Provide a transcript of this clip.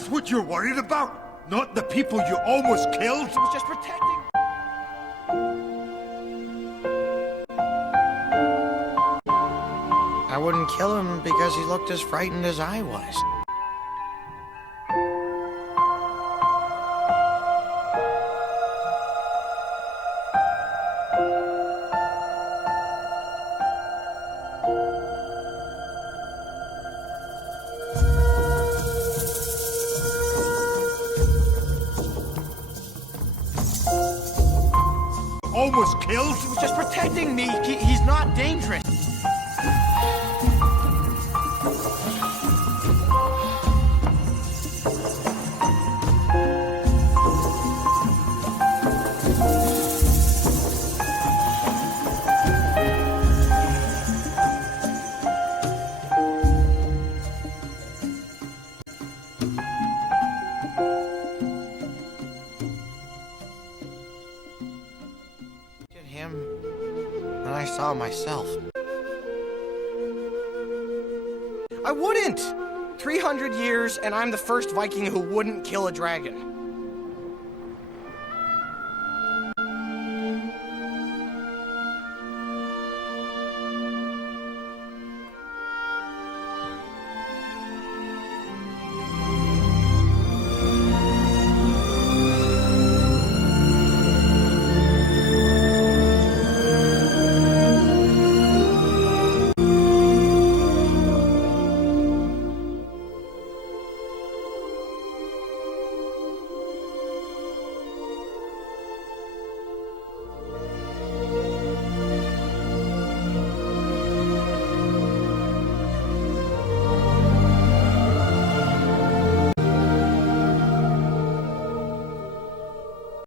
That's what you're worried about, not the people you almost killed. He was just protecting... I wouldn't kill him because he looked as frightened as I was. Almost killed? He was just protecting me. He's not dangerous. Him, and I saw myself. I wouldn't! 300 years, and I'm the first Viking who wouldn't kill a dragon.